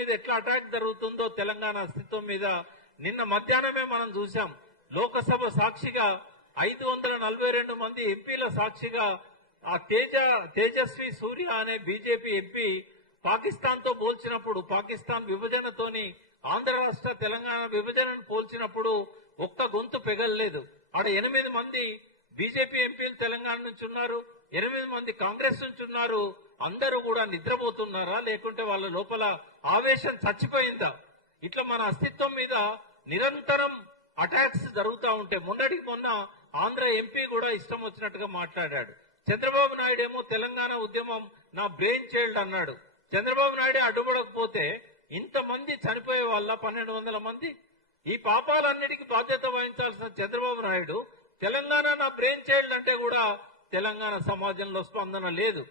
మీద ఎట్లా అటాక్ జరుగుతుందో తెలంగాణ అస్తిత్వం మీద నిన్న మధ్యాహ్నమే మనం చూసాం. లోకసభ సాక్షిగా 542 మంది ఎంపీల సాక్షిగా ఆ తేజస్వి సూర్య అనే బీజేపీ ఎంపీ పాకిస్తాన్ తో పోల్చినప్పుడు, పాకిస్తాన్ విభజనతోని ఆంధ్ర రాష్ట్ర తెలంగాణ విభజనను పోల్చినప్పుడు ఒక్క గొంతు పెగలలేదు. ఆడ 8 మంది బీజేపీ ఎంపీలు తెలంగాణ నుంచి ఉన్నారు, 8 మంది కాంగ్రెస్ నుంచి ఉన్నారు. అందరూ కూడా నిద్రపోతున్నారా, లేకుంటే వాళ్ళ లోపల ఆవేశం చచ్చిపోయిందా? ఇట్లా మన అస్తిత్వం మీద నిరంతరం అటాక్స్ జరుగుతూ ఉంటే, మొన్నటికి మొన్న ఆంధ్ర ఎంపీ కూడా ఇష్టం వచ్చినట్టుగా మాట్లాడాడు. చంద్రబాబు నాయుడు ఏమో తెలంగాణ ఉద్యమం నా బ్రెయిన్ చైల్డ్ అన్నాడు. చంద్రబాబు నాయుడే అడ్డుపడకపోతే ఇంతమంది చనిపోయే వాళ్ళ 1200 మంది. ఈ పాపాలన్నిటికీ బాధ్యత వహించాల్సిన చంద్రబాబు నాయుడు తెలంగాణ నా బ్రెయిన్ చైల్డ్ అంటే కూడా తెలంగాణ సమాజంలో స్పందన లేదు.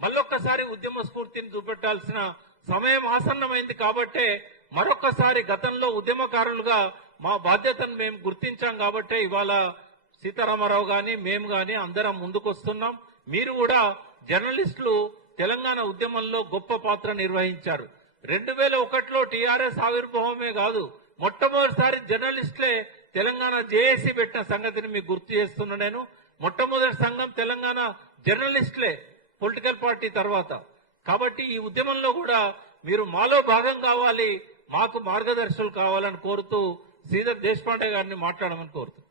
మళ్ళొక్కసారి ఉద్యమ స్ఫూర్తిని చూపెట్టాల్సిన సమయం ఆసన్నమైంది. కాబట్టే మరొక్కసారి గతంలో ఉద్యమకారులుగా మా బాధ్యతను మేము గుర్తించాం. కాబట్టే ఇవాళ సీతారామరావు గాని మేము గాని అందరం ముందుకొస్తున్నాం. మీరు కూడా జర్నలిస్టులు తెలంగాణ ఉద్యమంలో గొప్ప పాత్ర నిర్వహించారు. 2001లో టీఆర్ఎస్ ఆవిర్భావమే కాదు, మొట్టమొదటిసారి జర్నలిస్టులే తెలంగాణ జేఏసీ పెట్టిన సంగతిని మీకు గుర్తు చేస్తున్నా. నేను మొట్టమొదటి సంఘం తెలంగాణ జర్నలిస్టులే పొలిటికల్ పార్టీ తర్వాత. కాబట్టి ఈ ఉద్యమంలో కూడా మీరు మాలో భాగం కావాలి, మాకు మార్గదర్శకులు కావాలని కోరుతూ శ్రీధర్ దేశపాండే గారిని మాట్లాడమని కోరుతున్నాను.